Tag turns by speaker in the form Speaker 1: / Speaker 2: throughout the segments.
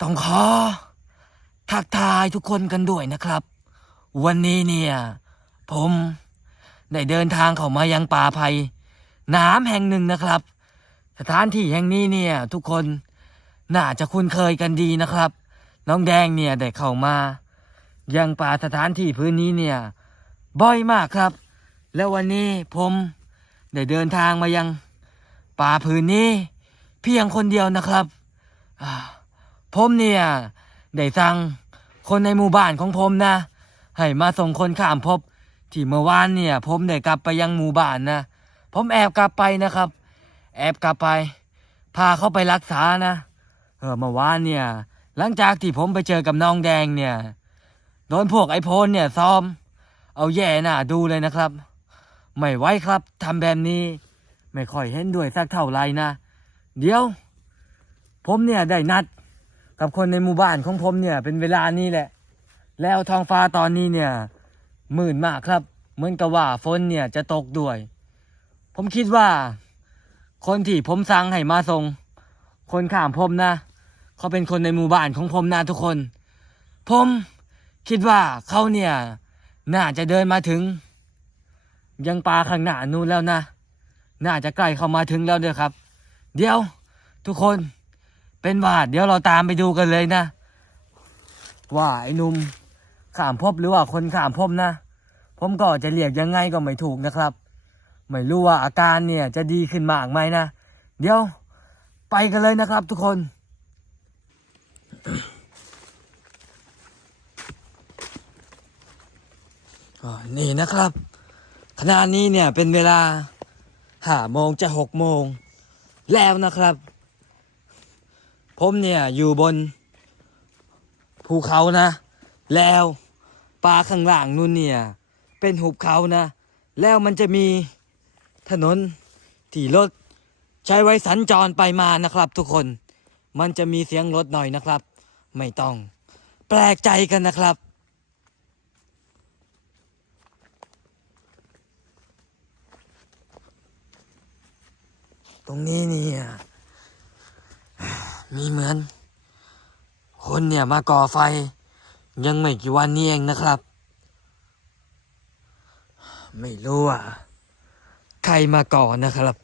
Speaker 1: ต้องขอทักทายทุกคนกันด้วยนะครับ วันนี้เนี่ย ผมได้เดินทางเข้ามายังป่าไผ่น้ำแห่งหนึ่งนะครับ สถานที่แห่งนี้เนี่ย ทุกคนน่าจะคุ้นเคยกันดีนะครับ น้องแดงเนี่ยได้เข้ามา ยังป่าสถานที่พื้นนี้เนี่ย บ่อยมากครับ แล้ววันนี้ผมได้เดินทางมายังป่าพื้นนี้ เพียงคนเดียวนะครับอ่า ผมเนี่ยได้สั่งคนในหมู่บ้านของผมนะ ให้มาส่งคนข้ามภพที่เมื่อวานเนี่ย ผมได้กลับไปยังหมู่บ้านนะผมแอบกลับไปนะครับ แอบกลับไป พาเขาไปรักษานะเออเมื่อวานเนี่ย หลังจากที่ผมไปเจอกับน้องแดงเนี่ยโดนพวกไอโพนเนี่ยซ้อม เอาแย่น่ะดูเลยนะครับ ไม่ไหวครับทำแบบนี้ ไม่ค่อยเห็นด้วยสักเท่าไหร่นะ เดี๋ยว ผมเนี่ยได้นัด กับคนในหมู่บ้านของผมเนี่ย เป็นเวลานี้แหละ แล้วท้องฟ้าตอนนี้เนี่ยมืดมากครับ เหมือนกับว่าฝนเนี่ยจะตกด้วย ผมคิดว่า คนที่ผมสั่งให้มาส่ง คนข้ามผมนะเขาเป็นคนในหมู่บ้านของผมนะทุกคน ผมคิดว่าเขาเนี่ยน่าจะเดินมาถึง ยังป่าข้างหน้านู้นแล้วนะ น่าจะใกล้เข้ามาถึงแล้วเด้วยครับ เดี๋ยวทุกคน เป็นว่าเดี๋ยวเราตามไปดูกันเลยนะ ว่าไอ้นุ่มขามภพหรือว่าคนขามภพนะ ผมก็จะเรียกยังไงก็ไม่ถูกนะครับ ไม่รู้ว่าอาการเนี่ยจะดีขึ้นมากไหมนะ เดี๋ยวไปกันเลยนะครับทุกคนนี่นะครับขณะนี้เนี่ยเป็นเวลาห้าโมงจะหกโมงแล้วนะครับ ผมเนี่ยอยู่บนภูเขานะ แล้วป่าข้างล่างนู่นเนี่ย เป็นหุบเขานะ แล้วมันจะมีถนนที่รถใช้ไว้สัญจรไปมานะครับ ทุกคน มันจะมีเสียงรถหน่อยนะครับ ไม่ต้อง แปลกใจกันนะครับตรงนี้เนี่ย มีเหมือน คนเนี่ยมาก่อไฟ ยังไม่กี่วันนี้เองนะครับ ไม่รู้ว่าใครมาก่อนะครับ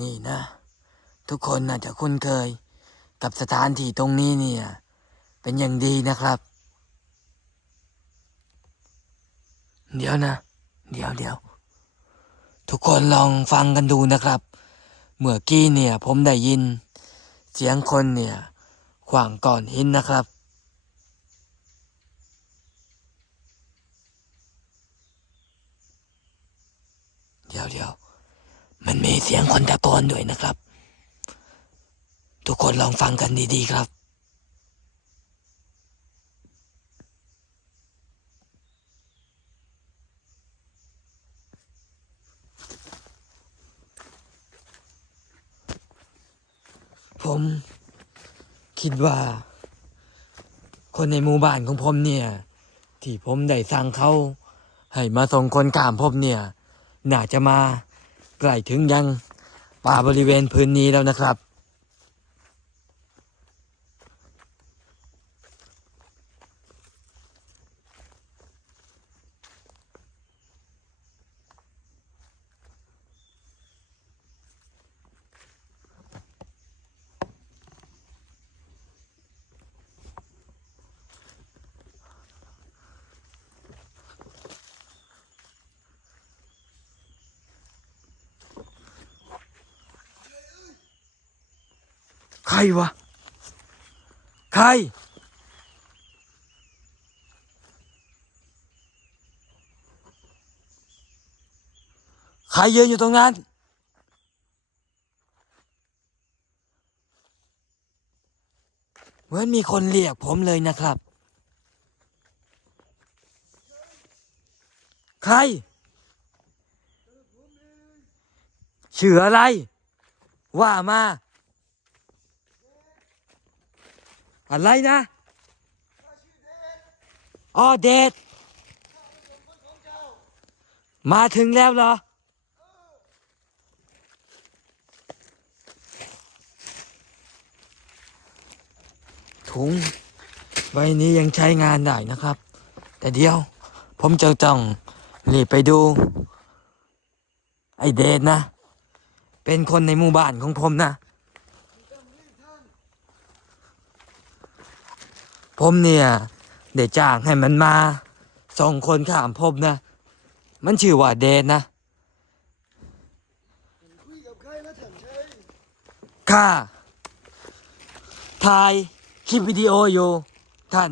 Speaker 1: นี่นะ ทุก คุ้นเคย กับสถานที่ตรงนี้เนี่ย เป็นอย่างดีนะครับ เดี๋ยวนะ เดี๋ยวเดี๋ยวทุกคนลองฟังกันดูนะครับ เมื่อกี้เนี่ย ผมได้ยิน เสียงคนเนี่ยขวางก่อนหินนะครับเดี๋ยวเดี๋ยวมันมีเสียงคนตะโกนด้วยนะครับ ทุกคนลองฟังกันดีๆครับผมคิดว่า คนในหมู่บ้านของผมเนี่ย ที่ผมได้สั่งเขาให้มาส่งคนข้ามภพเนี่ย น่าจะมาใกล้ถึงยังป่าบริเวณพื้นนี้แล้วนะครับ รวะ ใคร ใครยืนอยู่ตรงนั้น เหมือนมีคนเรียกผมเลยนะครับ ใคร ชื่ออะไร ว่ามา อะไรนะอ๋อเดทมาถึงแล้วเหรอ ถุงใบนี้ยังใช้งานได้นะครับ แต่เดี๋ยว ผมจะต้องรีบไปดู ไอเดทนะ เป็นคนในหมู่บ้านของผมนะ ผมเนี่ย ได้จ้างให้มันมาส่งคนข้ามภพนะ มันชื่อว่าเดทนะ
Speaker 2: คุยกับใครนะท่านชัย
Speaker 1: ข้าถ่ายคลิปวิดีโออยู่ท่าน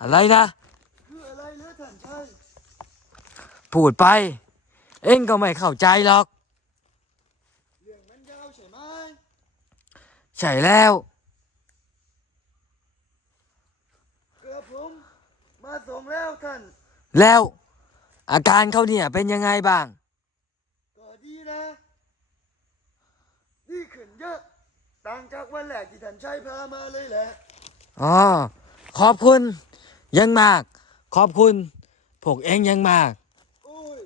Speaker 2: อะไร
Speaker 1: อะไรนะ
Speaker 2: คืออะไรนะท่านชัย
Speaker 1: พูดไป เอ็งก็ไม่เข้าใจหรอก
Speaker 2: เรื่องมันยาวใช่ไหม
Speaker 1: ใช่แล้ว
Speaker 2: กระผม มาส่งแล้วท่าน
Speaker 1: แล้วอาการเขาเนี่ยเป็นยังไงบ้าง
Speaker 2: ก็ดีนะดีขึ้นเยอะต่างจากวันแรกที่ท่านชัยพามาเลยแหละ
Speaker 1: อ๋อขอบคุณยังมาก ขอบคุณพวกเอ็งยังมาก
Speaker 2: โอ้ย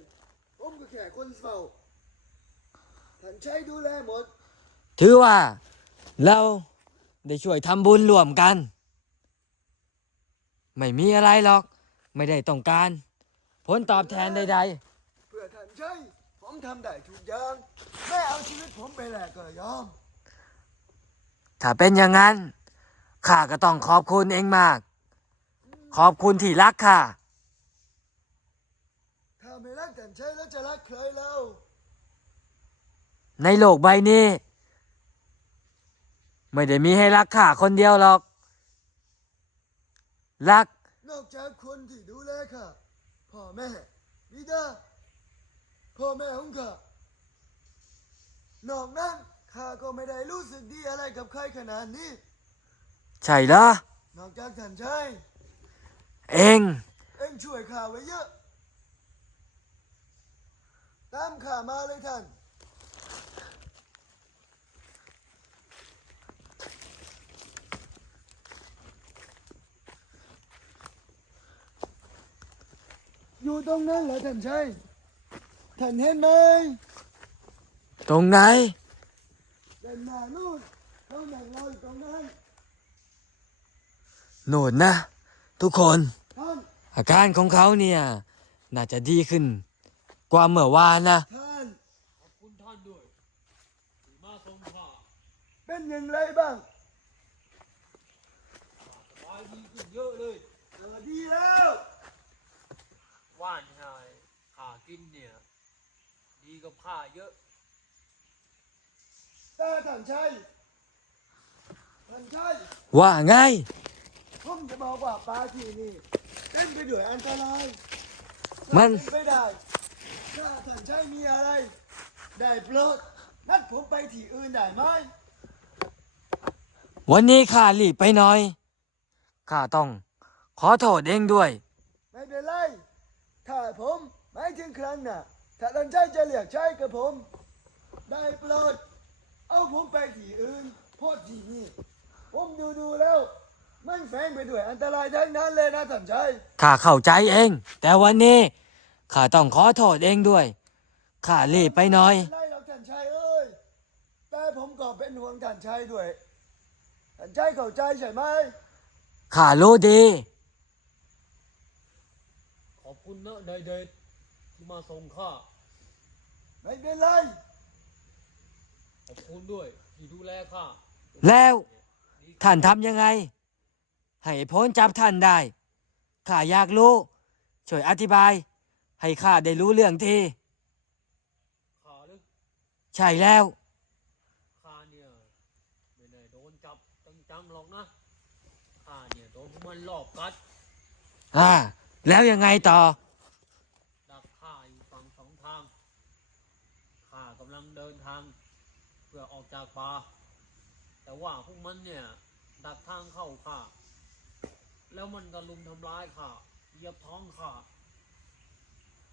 Speaker 2: ผมก็แค่คนเฝ้าท่านชัยดูแลหมด
Speaker 1: ถือว่าเราได้ช่วยทำบุญร่วมกัน ไม่มีอะไรหรอก ไม่ได้ต้องการ ผลตอบแทนใด
Speaker 2: เพื่อท่านชัยผมทำได้ทุกอย่างแม่เอาชีวิตผมไปแลกก็ยอม
Speaker 1: ๆ ถ้าเป็นอย่างนั้น ข้าก็ต้องขอบคุณเอ็งมาก ขอบคุณที่รักข้า
Speaker 2: ถ้าไม่รักท่านชัยแล้วจะรักใครแล้ว
Speaker 1: ในโลกใบนี้ ไม่ได้มีให้รักข้าคนเดียวหรอก รัก
Speaker 2: นอกจากคนที่ดูแลข้าพ่อแม่บิดาพ่อแม่ของข้านอกนั้นข้าก็ไม่ได้รู้สึกดีอะไรกับใครขนาดนี้
Speaker 1: ใช่เหรอ
Speaker 2: นอกจากท่านชัย
Speaker 1: เอง
Speaker 2: เอ็งช่วยข้าไว้เยอะ ตามข้ามาเลยท่าน อยู่ตรงนั้นเหรอท่านชัยท่านเห็นไหม
Speaker 1: ตรงไหน
Speaker 2: เดินหน้านู่นเขานั่งรออยู่ตรงนั้น
Speaker 1: โน่นนะ ทุกคน
Speaker 2: ท่าน
Speaker 1: อาการของเขาเนี่ย น่าจะดีขึ้น กว่าเมื่อวานนะ
Speaker 2: ท่าน
Speaker 3: ขอบคุณท่านด้วยที่มาส่งข้า
Speaker 2: เป็นอย่างไรบ้าง
Speaker 3: สบายดีขึ้นเยอะเลย
Speaker 2: เออดีแล้ว
Speaker 3: ว่านไงข้ากินเนี่ย ดีกับข้าเยอะ
Speaker 2: ตาท่านชัยท่านชัย
Speaker 1: ว่าไง
Speaker 2: ผมจะบอกว่าปลาที่นี่เต็มไปด้วยอันตราย
Speaker 1: มัน
Speaker 2: เป็นไปได้ถ้าท่านชัยมีอะไร ได้โปรดนัดผมไปที่อื่นได้ไหม
Speaker 1: วันนี้ข้ารีบไปหน่อยข้าต้อง ขอโทษเองด้วย
Speaker 2: ไม่เป็นไร ถ้าผมหมายถึงครั้งหน่ะถ้าท่านชัยจะเรียกใช้กับผม ได้โปรดเอาผมไปที่อื่นเพราะที่นี่ ผมดูดูๆแล้ว มันแฝงไปด้วยอันตรายทั้งนั้นเลยนะท่านชัย
Speaker 1: ข้าเข้าใจเอง แต่วันนี้ข้าต้องขอโทษเองด้วยข้ารีบไปหน่อย
Speaker 2: ไล่เราท่านชัยเอ้ยแต่ผมก็เป็นห่วงท่านชัยด้วยท่านชัยเข้าใจใช่ไหม
Speaker 1: ข้ารู้ดี
Speaker 3: ขอบคุณนะนายเดชที่มาส่งข้า
Speaker 2: ไม่เป็นไร
Speaker 3: ขอบคุณด้วยที่ดูแลข้า
Speaker 1: แล้วท่านทำยังไง ให้พ้นจับท่านได้ข้าอยากรู้ ช่วยอธิบาย ให้ข้าได้รู้เรื่องที
Speaker 3: ข้าหรือ
Speaker 1: ใช่แล้ว
Speaker 3: ข้าเนี่ยไม่ได้โดนจับจังๆหรอกนะข้าเนี่ยโดนพวกมันลอบกัด
Speaker 1: อ่า แล้วยังไงต่อ
Speaker 3: ดักข้าอยู่ฝั่งสองทาง ข้ากำลังเดินทาง เพื่อออกจากป่า แต่ว่าพวกมันเนี่ย ดักทางเข้าข้า แล้วมันก็ลุมทำร้ายข้าเหยียบท้องข้า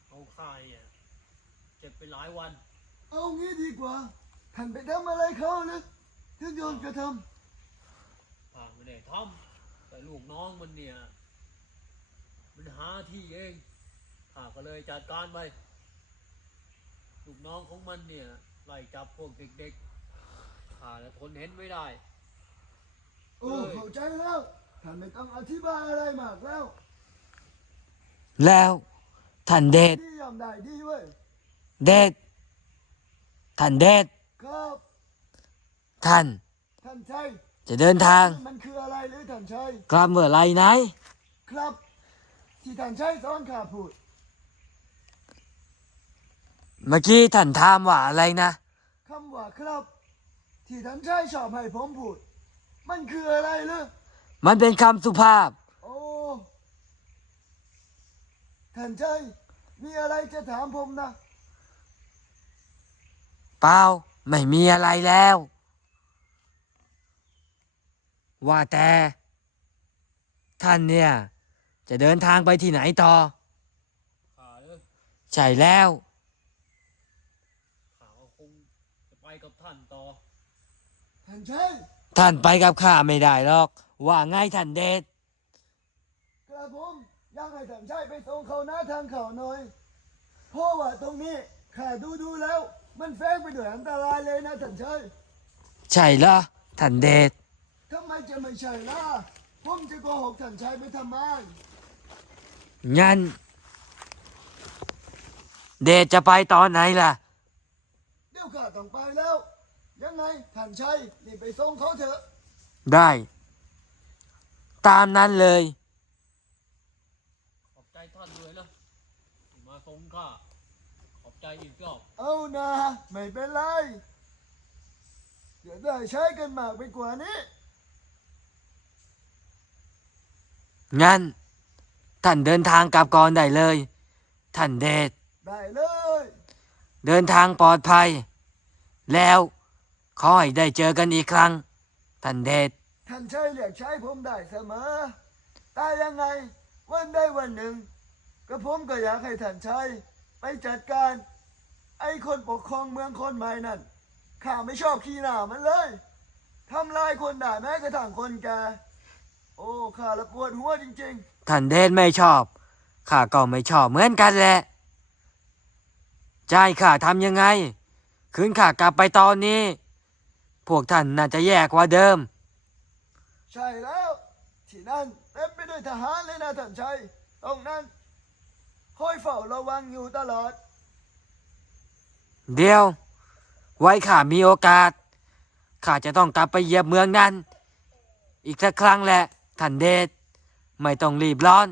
Speaker 3: เอาข้าเนี่ยเจ็บไปหลายวัน
Speaker 2: เอางี้ดีกว่าท่านไปทำอะไรเขานะถึงโดนกระท
Speaker 3: ข้าไม่ได้ทำแต่ลูกน้องมันเนี่ย มันหาที่เองข้าก็เลยจัดการไปลูกน้องของมันเนี่ยไล่จับพวกเด็กๆข้าและทนเห็นไม่ได้ำ
Speaker 2: โอ้เข้าใจแล้วท่านไม่ต้องอธิบายอะไรมากแล้ว
Speaker 1: แล้วท่านเดช
Speaker 2: ดียอมได้ดีเว้ย
Speaker 1: เดชท่านเดช
Speaker 2: ครับ
Speaker 1: ท่าน
Speaker 2: ท่านชัย
Speaker 1: จะเดินทาง
Speaker 2: มันคืออะไรหรือท่านชัย
Speaker 1: กลับเมื่อไหรไหน
Speaker 2: ครับ ที่ท่านชัยสอนข้าพูด
Speaker 1: เมื่อกี้ท่านถามว่าอะไรนะ
Speaker 2: คำว่าครับ ที่ท่านชัยชอบให้ผมพูด มันคืออะไรหรือ
Speaker 1: มันเป็นคำสุภาพ
Speaker 2: โอ้ท่านชัยมีอะไรจะถามผมนะ
Speaker 1: เปล่า ไม่มีอะไรแล้ว ว่าแต่ ท่านเนี่ย จะเดินทางไปที่ไหนต่อ
Speaker 3: ข้าเออ
Speaker 1: ใช่แล้ว
Speaker 3: ข้าก็คงจะไปกับท่านต่อ
Speaker 2: ท่านชัย
Speaker 1: ท่านไปกับข้าไม่ได้หรอก ว่าไงท่านเดช
Speaker 2: กระผมอยากให้ท่านชัยไปส่งเขาหน้าทางเขาหน่อย เพราะว่าตรงนี้ข้าดูดูๆแล้ว มันแฝงไปด้วยอันตรายเลยนะท่านชัย
Speaker 1: ใช่เหรอท่านเดช
Speaker 2: ทำไมจะไม่ใช่ล่ะผมจะโกหกท่านชัยไปทำไม
Speaker 1: งั้น เดชจะไปตอนไหนล่ะ
Speaker 2: เดี๋ยวข้าต้องไปแล้ว ยังไงท่านชัยรีบไปส่งเขาเถอะ
Speaker 1: ได้ ตามนั้นเลย
Speaker 3: ขอบใจท่านด้วยนะที่มาส่งข้าขอบใจอีกรอบ
Speaker 2: เอานะไม่เป็นไร เดี๋ยวได้ใช้กันมากไปกว่านี้
Speaker 1: งั้น ท่านเดินทางกลับก่อนได้เลย ท่านเดช
Speaker 2: ได้เลย
Speaker 1: เดินทางปลอดภัย แล้วขอให้ได้เจอกันอีกครั้ง ท่านเดช
Speaker 2: ท่านใชัยเรียกใช้ผมได้เสมอต่ยังไง วันใดวันหนึ่งก็ผมก็อยากให้ท่านใชัยไปจัดการ ไอ้คนปกครองเมืองคนใหม่นั่นข้าไม่ชอบขี้หน้ามันเลยทำลายคนได้แม้กระทั่งคนแก่ โอ้ข้าละปวดหัวจริง
Speaker 1: ท่านเดชไม่ชอบ ข้าก็ไม่ชอบเหมือนกันแหละใจะให้ข้าทำยังไง คืนข้ากลับไปตอนนี้ พวกท่านน่าจะแย่กว่าเดิม
Speaker 2: ๆ ใช่แล้ว ที่นั่นเต็มไปด้วยทหารเลยนะท่านชัยตรงนั้นคอยเฝ้าระวังอยู่ตลอด
Speaker 1: เดียว ไว้ข้ามีโอกาส ข้าจะต้องกลับไปเหยียบเมืองนั้น อีกสักครั้งแหละ ท่านเดชไม่ต้องรีบร้อน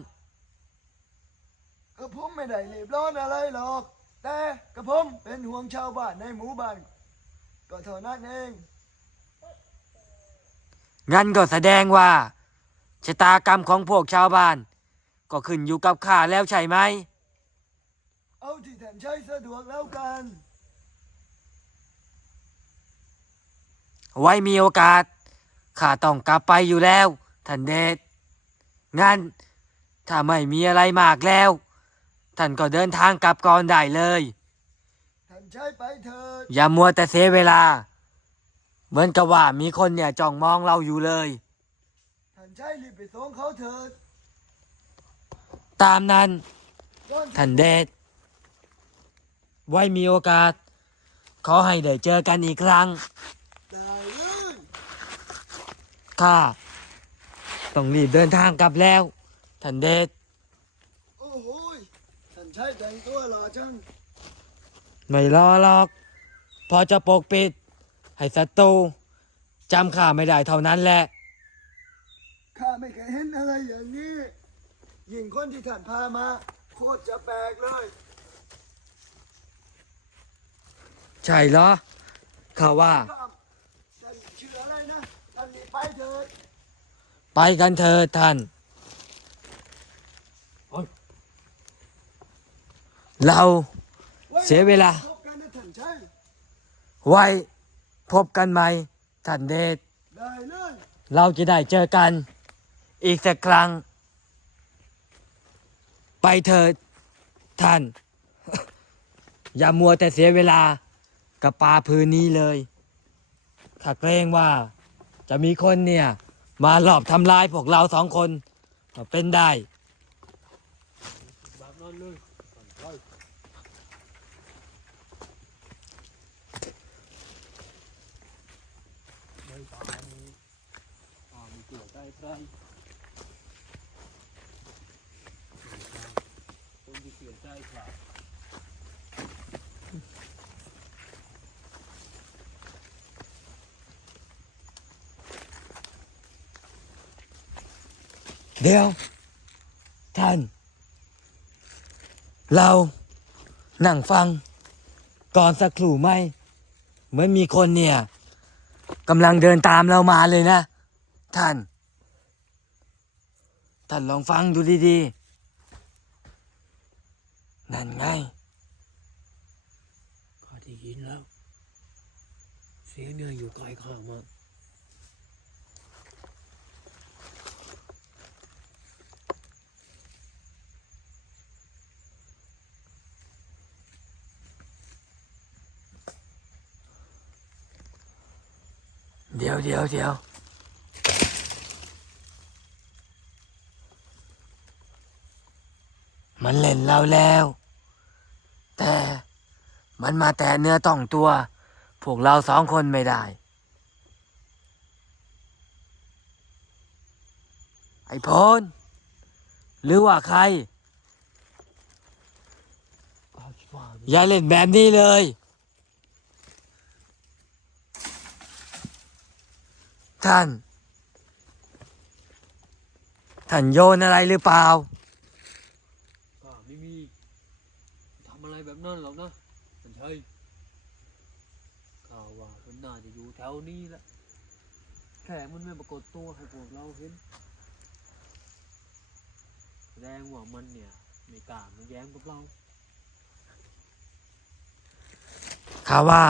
Speaker 2: ก็ผมไม่ได้รีบร้อนอะไรหรอก แต่กระผมเป็นห่วงชาวบ้านในหมู่บ้านก็เท่านั้นเอง
Speaker 1: งั้นก็แสดงว่าชะตากรรมของพวกชาวบ้าน ก็ขึ้นอยู่กับข้าแล้วใช่ไหม
Speaker 2: เอาที่ท่านใช้สะดวกแล้วกัน
Speaker 1: ไว้มีโอกาสข้าต้องกลับไปอยู่แล้ว ท่านเดชงั้น ถ้าไม่มีอะไรมากแล้ว ท่านก็เดินทางกลับก่อนได้เลย
Speaker 2: ท่านใช้ไปเถิด
Speaker 1: อย่ามัวแต่เสียเวลา เหมือนกับว่ามีคนเนี่ยจ้องมองเราอยู่เลย
Speaker 2: ท่านใช้รีบไปส่งเขาเถิด
Speaker 1: ตามนั้น
Speaker 2: ก่อน
Speaker 1: ท่านเดชไว้มีโอกาส ขอให้ได้เจอกันอีกครั้ง
Speaker 2: ได้เลย
Speaker 1: ข้า ต้องรีบเดินทางกลับแล้ว ท่านเดช
Speaker 2: โอ้โหยท่านใช้แต่งตัวหล่อจัง
Speaker 1: ไม่รอหรอก พอจะปกปิด ให้ศัตรูจำข้าไม่ได้เท่านั้นแหละ
Speaker 2: ข้าไม่เคยเห็นอะไรอย่างนี้ยิ่งคนที่ท่านพามา โคตรจะแปลกเลย
Speaker 1: ใช่เหรอข้าว่า
Speaker 2: ครับท่านชื่ออะไรนะ ท่านรีบไปเถิด
Speaker 1: ไปกันเถิดท่าน
Speaker 3: เฮ้ย
Speaker 1: เรา
Speaker 2: ไว้
Speaker 1: เสียเวลา
Speaker 2: พบกันนะท่านใช้
Speaker 1: ไว้พบกันไหมท่านเดช
Speaker 2: ได้เลย
Speaker 1: เราจะได้เจอกัน อีกสักครั้ง ไปเถิดท่าน
Speaker 2: ไอ
Speaker 1: ย่ามัวแต่เสียเวลากับป่าพื้นนี้เลยข้าเกรงว่าจะมีคนเนี่ย มาหลอบทำลายพวกเราสองคนก็เป็นได้
Speaker 3: แบบนั้นเลยท่านชายไม่ตายข้าไม่เกี่ยวใจใครคนที่เกี่ยวใจข้า
Speaker 1: เดี๋ยว ท่าน เรานั่งฟัง ก่อนสักครู่ไหมเหมือนมีคนเนี่ยกำลังเดินตามเรามาเลยนะ ท่าน ท่านลองฟังดูดีๆ นั่นไง
Speaker 3: ข้าได้ยินแล้ว เสียงเนี่ยอยู่ไกลข้ามาก
Speaker 1: เดี๋ยวเดี๋ยวเดี๋ยวมันเล่นเราแล้ว แต่มันมาแตะเนื้อต้องตัว พวกเราสองคนไม่ได้ ไอ้พลหรือว่าใคร อย่าเล่นแบบนี้เลย ท่าน ท่านโยนอะไรหรือเปล่า
Speaker 3: ข้าไม่มีทำอะไรแบบนั้นหรอกนะมันใช่ข้าว่ามันน่าจะอยู่แถวนี้แหละแค่มันไม่ปรากฏตัวให้พวกเราเห็นแสดงว่ามันเนี่ยไม่กล้ามาแย้งกับเรา
Speaker 1: ข้าว่า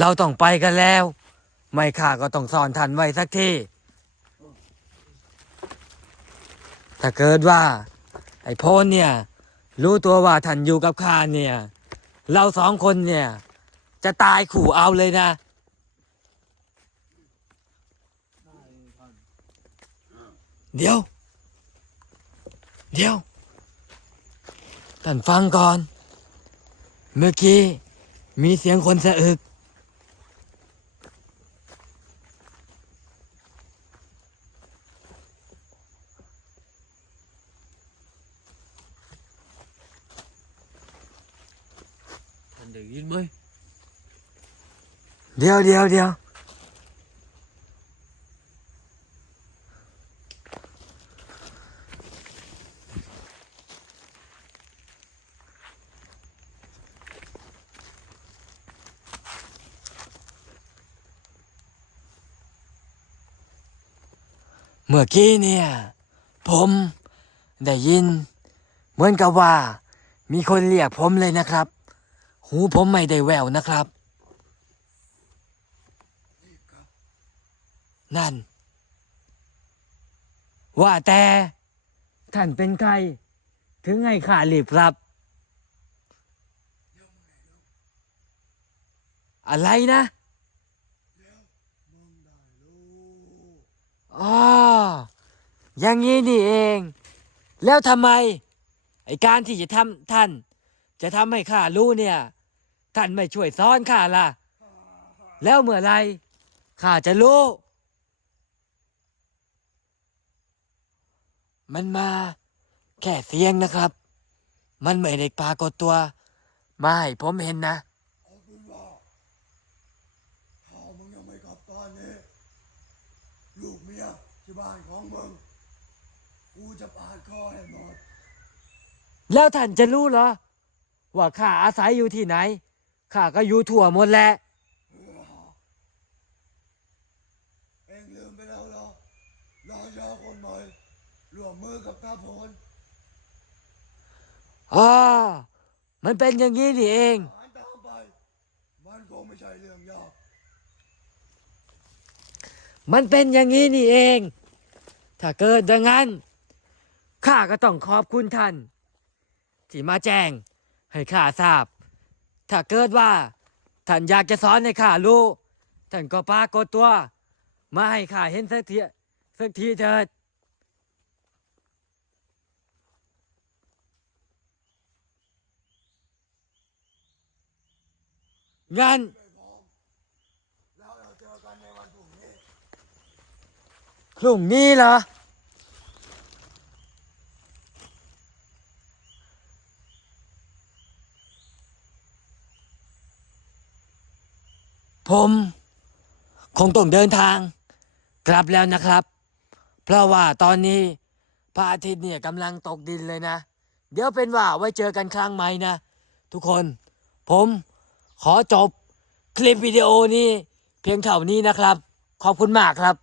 Speaker 1: เราต้องไปกันแล้ว ไม่ข้าก็ต้องสอนท่านไว้สักทีถ้าเกิดว่า ไอ้โพนเนี่ย รู้ตัวว่าท่านอยู่กับข้าเนี่ย เราสองคนเนี่ย จะตายขู่เอาเลยนะ เดี๋ยว เดี๋ยว ท่านฟังก่อน เมื่อกี้มีเสียงคนสะอึก
Speaker 3: ท่านได้ยินไหม
Speaker 1: เดี๋ยวเดี๋ยวเดี๋ยวเมื่อกี้เนี่ย ผมได้ยิน เหมือนกับว่า มีคนเรียกผมเลยนะครับ หูผมไม่ได้แววนะครับ นั่น ว่าแต่ท่านเป็นใคร ถึงให้ข้ารีบครับ อะไรนะอ๋ออย่างนี้นี่เอง แล้วทำไม ไอการที่จะทำท่าน จะทำให้ข้ารู้เนี่ย ท่านไม่ช่วยซ้อนข้าล่ะ แล้วเมื่อไหรข้าจะรู้ มันมาแค่เสียงนะครับ มันไม่ได้ปรากฏตัว มาให้ผมเห็นนะ
Speaker 2: เอาเป็นว่าข้าวมึงยังไม่กลับตอนนี้ ลูกเมียที่บ้านของมึง กูจะปาดคอให้หมด
Speaker 1: แล้วท่านจะรู้เหรอ ว่าข้าอาศัยอยู่ที่ไหนข้าก็อยู่ทั่วหมดแหละ
Speaker 2: เองลืมไปแล้วเหรอราชาคนใหม่ ร่วมมือกับตาพล
Speaker 1: อ๋อมันเป็นอย่างนี้นี่เอง
Speaker 2: หารตามไป มันคงไม่ใช่เรื่องยาก
Speaker 1: มันเป็นอย่างนี้นี่เอง ถ้าเกิดดังนั้น ข้าก็ต้องขอบคุณท่าน ที่มาแจ้งให้ข้าทราบ ถ้าเกิดว่า ท่านอยากจะสอนให้ข้ารู้ ท่านก็ปรากฏตัว มาให้ข้าเห็นสักทีสักทีเถิด งั้น
Speaker 2: แล้วเราเจอกันในวันพรุ่ งนี้
Speaker 1: พรุ่งนี้เหรอ ผม คงต้องเดินทาง กลับแล้วนะครับ เพราะว่าตอนนี้พระอาทิตย์เนี่ยกำลังตกดินเลยนะ เดี๋ยวเป็นว่าไว้เจอกันครั้งใหม่นะ ทุกคน ผม ขอจบคลิปวิดีโอนี้เพียงเท่านี้นะครับ ขอบคุณมากครับ